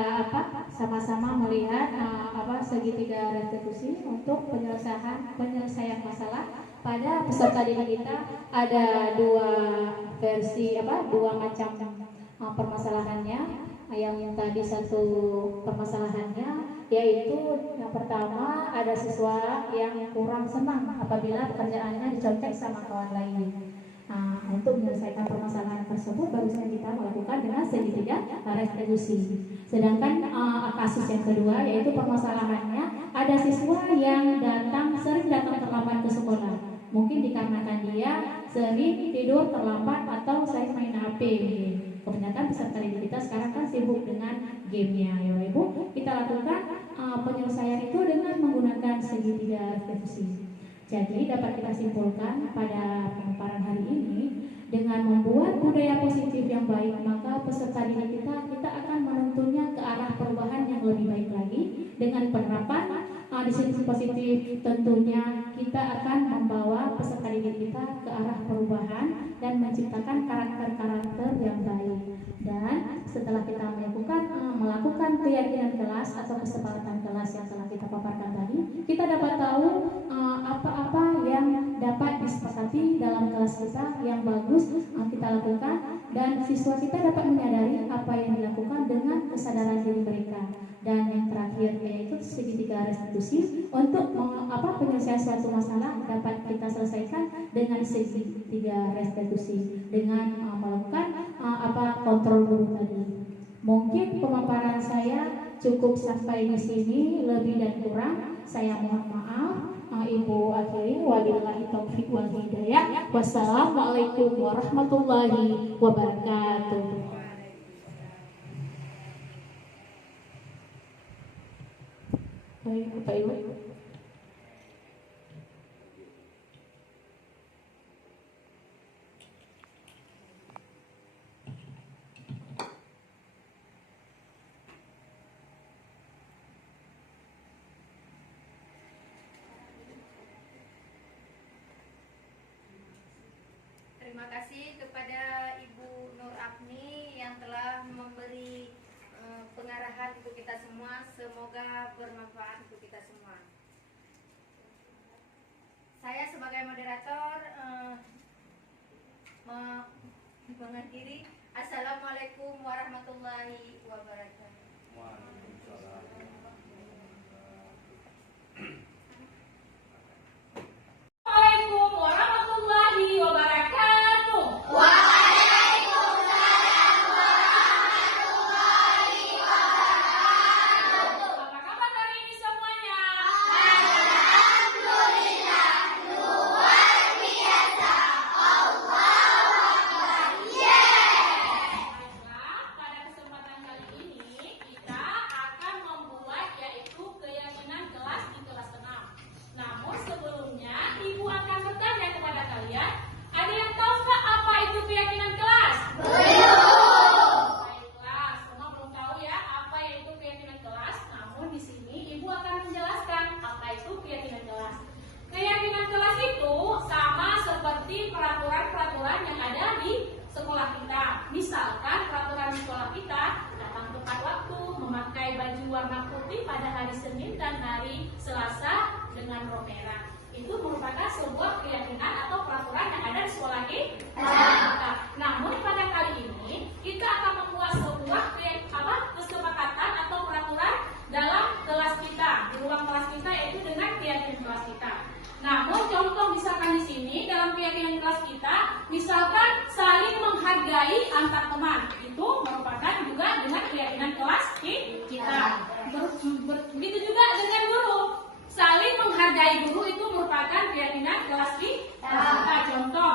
sama-sama melihat segitiga restitusi untuk penyelesaian masalah. Pada peserta didik kita ada dua versi dua macam permasalahannya. Yang tadi satu permasalahannya yaitu yang pertama, ada siswa yang kurang senang apabila pekerjaannya dicontek sama kawan lain. Untuk menyelesaikan permasalahan tersebut bagusnya kita melakukan dengan segitiga restitusi. Sedangkan kasus yang kedua yaitu permasalahannya ada siswa yang sering datang terlambat ke sekolah. Mungkin dikarenakan dia sering tidur terlambat atau sering main HP. Kebanyakan peserta didik kita sekarang kan sibuk dengan gamenya, ya Ibu. Kita lakukan penyelesaian itu dengan menggunakan segitiga restitusi. Jadi dapat kita simpulkan pada pemaparan hari ini, dengan membuat budaya positif yang baik, maka peserta didik kita akan menuntunnya ke arah perubahan yang lebih baik lagi. Dengan penerapan disiplin positif, tentunya kita akan membawa peserta didik kita ke arah perubahan dan menciptakan karakter-karakter yang baik. Dan setelah kita melakukan keyakinan kelas atau kesepakatan kelas yang telah kita paparkan tadi, kita dapat tahu apa-apa yang dapat disepakati dalam kelas kita yang bagus kita lakukan, dan siswa kita dapat menyadari apa yang dilakukan dengan kesadaran diri mereka. Dan yang terakhir yaitu segitiga restitusi, untuk penyelesaian suatu masalah dapat kita selesaikan dengan segitiga restitusi dengan melakukan kontrol guru tadi. Mungkin pemaparan saya cukup sampai di sini, lebih dan kurang saya mohon maaf. Ibu akhiri, wabillahi taufiq wal hidayah. Wassalamualaikum warahmatullahi wabarakatuh. Baik, Bapak Ibu. Terima kasih kepada Ibu Nur Apni yang telah memberi pengarahan untuk kita semua. Semoga bermanfaat untuk kita semua. Saya sebagai moderator mengakhiri. Assalamualaikum warahmatullahi wabarakatuh. Assalamualaikum warahmatullahi wabarakatuh. Apa kabar hari ini semuanya? Baiklah, pada kesempatan kali ini kita akan membuat yaitu keyakinan kelas di kelas 6. Namun sebelumnya Ibu akan bertanya kepada kalian, ada yang tahu nggak apa itu keyakinan kelas? Baiklah, semua belum tahu ya apa itu keyakinan kelas. Namun di sini Ibu akan menjelaskan apa itu keyakinan kelas. Keyakinan kelas itu sama seperti peraturan-peraturan yang ada di sekolah kita. Misalkan peraturan di sekolah kita datang tepat waktu, memakai baju warna putih pada hari Senin dan hari Selasa dengan rok merah. Itu merupakan sebuah keyakinan atau peraturan yang ada di sekolah kita. Namun pada kali ini kita akan membuat sebuah kesepakatan atau peraturan dalam kelas kita, di ruang kelas kita, yaitu dengan keyakinan kelas kita. Namun contoh misalkan di sini dalam keyakinan kelas kita, misalkan saling menghargai antar teman, itu merupakan juga dengan keyakinan kelas kita. Begitu juga dengan guru. Saling menghargai guru itu merupakan keyakinan kelas kita. Contoh,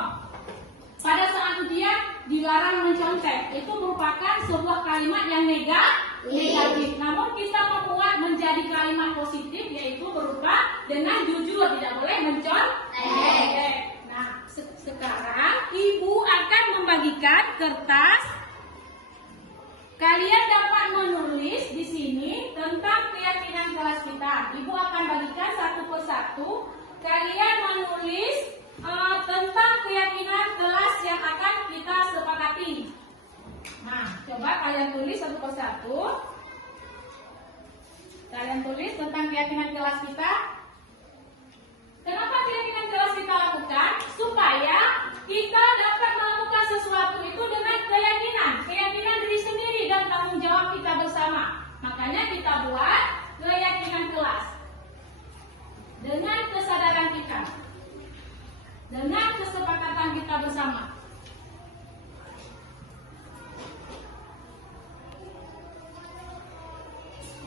pada saat ujian dilarang mencontek, itu merupakan sebuah kalimat yang negatif. Namun kita membuat menjadi kalimat positif, yaitu berupa dengan jujur, tidak boleh mencontek. Nah, sekarang Ibu akan membagikan kertas. Kalian dapat menulis di sini tentang keyakinan kelas kita. Ibu akan bagikan satu persatu. Kalian menulis tentang keyakinan kelas yang akan kita sepakati. Nah, coba kalian tulis satu persatu. Kalian tulis tentang keyakinan kelas kita. Kenapa keyakinan kelas kita lakukan? Supaya kita dapat melakukan sesuatu itu dengan keyakinan diri sendiri dan tanggung jawab kita bersama. Makanya kita buat keyakinan kelas dengan kesadaran kita, dengan kesepakatan kita bersama.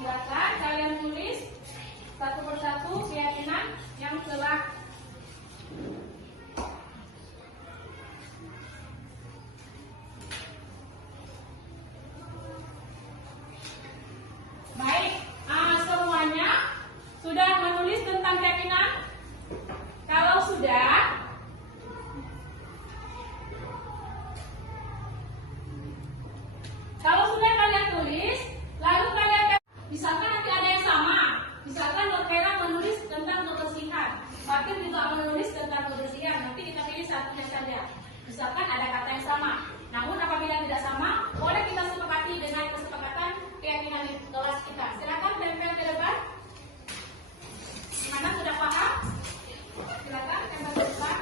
Silakan kalian tulis satu persatu keyakinan yang telah baik. Semuanya sudah menulis tentang keyakinan? Kalau sudah, kalian tulis, lalu kalian misalkan nanti ada yang sama. Misalkan Nurkera menulis tentang kebersihan, Fatir juga menulis tentang kebersihan. Nanti kita pilih satunya saja. Misalkan ada kata yang sama. Namun apabila tidak sama, boleh kita sepakati dengan kesepakatan keyakinan kelas kita. Silakan tempel ke depan. Mana sudah paham? Silakan tempel ke depan.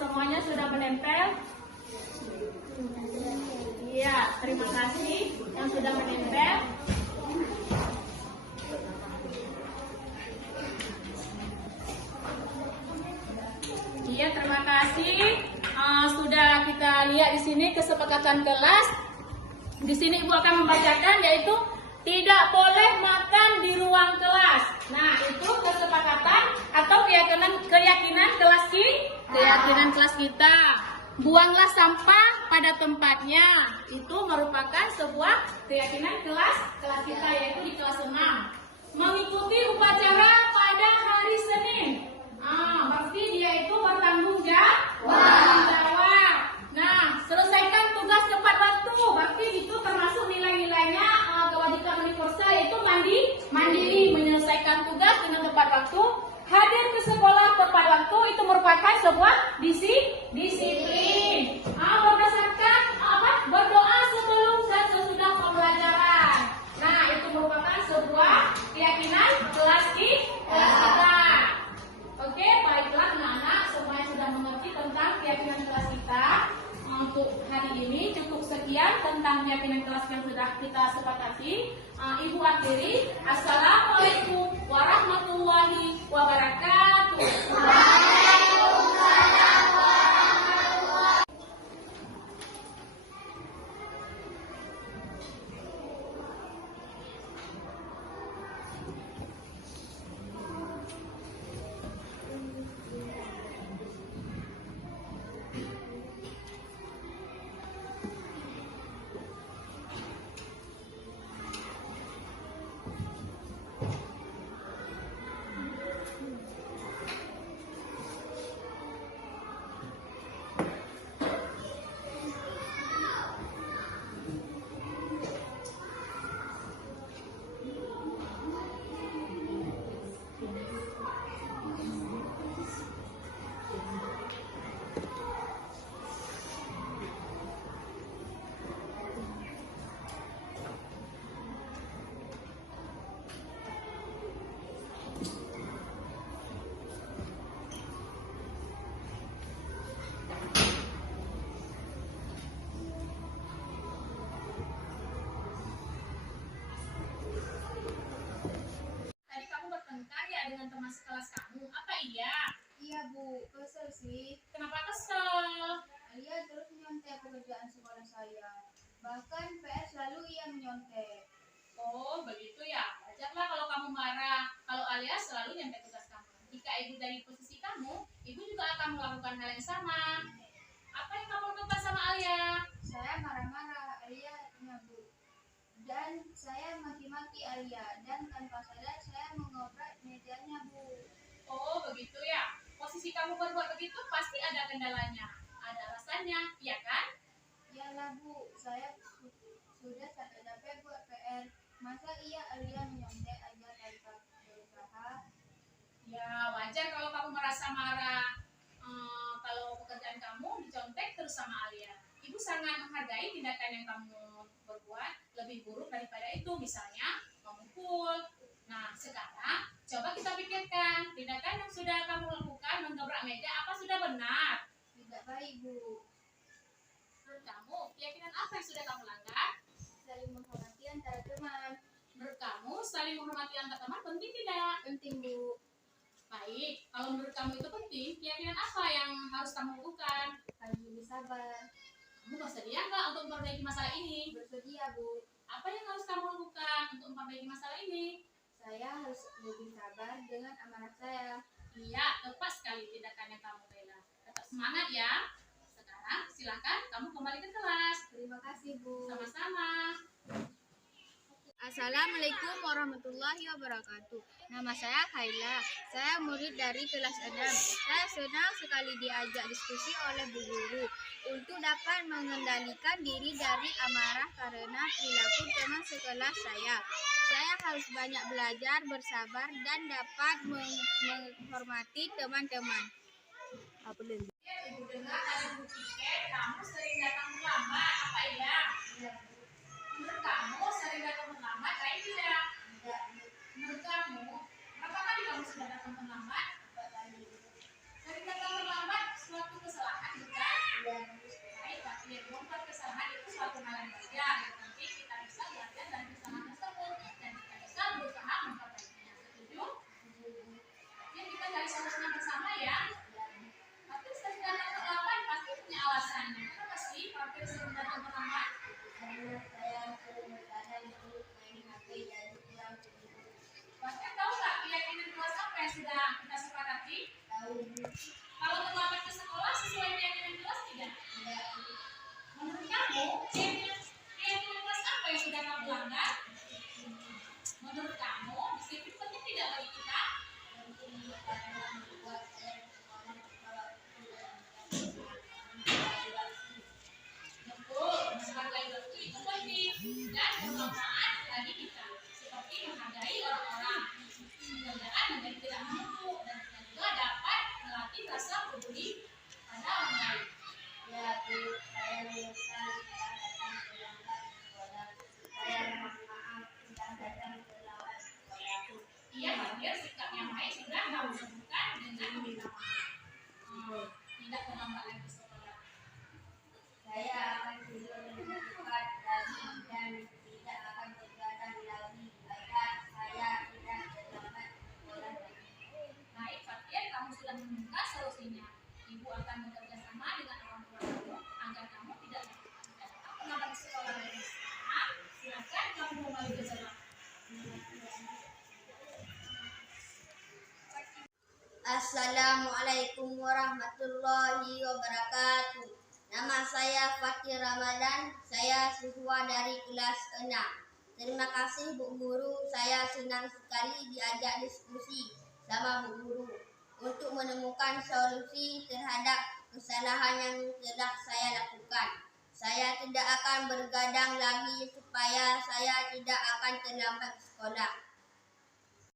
Semuanya sudah menempel? Iya, terima kasih yang sudah menempel. Iya, terima kasih. Sudah kita lihat di sini kesepakatan kelas. Di sini Ibu akan membacakan, yaitu tidak boleh makan di ruang kelas. Nah, itu kesepakatan atau keyakinan kelas kita. Buanglah sampah pada tempatnya. Itu merupakan sebuah keyakinan kelas kita, yaitu di kelas 6. Mengikuti upacara pada hari Senin. Berarti dia itu bertanggung jawab. Nah, selesaikan tugas tepat waktu. Berarti itu termasuk nilai-nilainya kewajiban universal, yaitu mandiri, menyelesaikan tugas dengan tepat waktu. Hadir ke sekolah tepat waktu, itu merupakan sebuah disiplin. Berdasarkan berdoa sebelum dan sesudah pembelajaran. Nah, itu merupakan sebuah keyakinan kelas kita. Oke, baiklah anak-anak, semuanya sudah mengerti tentang keyakinan kelas kita. Untuk hari ini cukup sekian tentang keyakinan kelas yang sudah kita sepakati. Ibu akhiri. Assalamualaikum warahmatullahi wabarakatuh. yang tugas kamu. Jika ibu dari posisi kamu, ibu juga akan melakukan hal yang sama. Apa yang kamu lakukan sama Alia? Saya marah-marah Alia Bu, dan saya maki-maki Alia, dan tanpa sadar saya mengobrak mejanya Bu. Oh, begitu ya. Posisi kamu berbuat begitu pasti ada kendalanya. Ada alasannya, ya kan? Iyalah Bu, saya sudah capek-capek buat PR. Masa iya Alia menyontek aja tanpa berusaha? Ya, wajar kalau kamu merasa marah. Kalau pekerjaan kamu dicontek terus sama Alia. Ibu sangat menghargai tindakan yang kamu berbuat, lebih buruk daripada itu, misalnya memukul. Nah, sekarang coba kita pikirkan, tindakan yang sudah kamu lakukan menggebrak meja apa sudah benar? Tidak baik Bu. Menurut kamu, keyakinan apa yang sudah kamu langgar? Saling menghormati antara teman. Menurut kamu, saling menghormati antar teman penting tidak? Penting Bu. Baik, kalau menurut kamu itu penting, keyakinan apa yang harus kamu lakukan? Harus lebih sabar. Kamu bersedia nggak untuk memperbaiki masalah ini? Bersedia Bu. Apa yang harus kamu lakukan untuk memperbaiki masalah ini? Saya harus lebih sabar dengan amanah saya. Iya, tepat sekali tindakan yang kamu bela. Tetap semangat ya. Sekarang silakan kamu kembali ke kelas. Terima kasih Bu. Sama-sama. Assalamualaikum warahmatullahi wabarakatuh. Nama saya Haila. Saya murid dari kelas 6. Saya senang sekali diajak diskusi oleh Bu Guru untuk dapat mengendalikan diri dari amarah karena perilaku teman sekelas saya. Saya harus banyak belajar, bersabar, dan dapat menghormati teman-teman. Ibu dengar dari Bu Tiket, kamu sering datang terlambat. Apa iya? Menurut kamu sering datang terlambat, baik tidak? Menurut kamu, berapa kali kamu sudah datang terlambat? Sering datang terlambat suatu kesalahan, bukan? Baik, tapi yang membuat kesalahan itu suatu hal yang wajar. Yang penting kita bisa belajar dari kesalahan tersebut dan kita bisa berusaha memperbaikinya. Setuju? Yuk kita cari solusinya bersama ya. Tapi sering datang terlambat pasti punya alasannya. Kenapa sih Fakir sering datang terlambat? Karena saya sering berkadang dulu main HP dan pulang tidur. Bahkan tahu nggak keyakinan kelas apa yang sudah kita sepakati? Tahu Bu. Kalau terlambat ke sekolah sesuai keyakinan kelas tidak? Tidak Bu. Menurut kamu, keyakinan kelas apa yang sudah kamu langgar? Menurut kamu, disiplin penting tidak bagi kita? Penting Bu, karena membuat saya sekolah kalau Betul, menghargai waktu itu penting dan bermanfaat bagi kita. Seperti menghargai orang-orang. Pekerjaan menjadi tidak menumpuk dan kita juga dapat melatih rasa peduli pada orang lain. ya Bu, saya menyesal sudah datang terlambat ke sekolah. Saya mohon maaf sudah datang terlambat ke sekolah. Ia hadir sikap yang baik sudah kamu lakukan dengan meminta maaf. Tidak terlambat lagi ke sekolah. Saya akan tidur lebih cepat dan tidak akan begadang lagi agar saya tidak terlambat ke sekolah lagi. Baik, Fatir, kamu sudah menemukan solusinya. Ibu akan bekerja sama dengan orang tua kamu agar kamu tidak terlambat ke sekolah lagi. Sekarang, silakan kamu kembali ke jalan. Assalamualaikum warahmatullahi wabarakatuh. Nama saya Fakir Ramadan. Saya siswa dari kelas 6. Terima kasih Bu Guru. Saya senang sekali diajak diskusi sama Bu Guru untuk menemukan solusi terhadap kesalahan yang telah saya lakukan. Saya tidak akan bergadang lagi supaya saya tidak akan terlambat sekolah.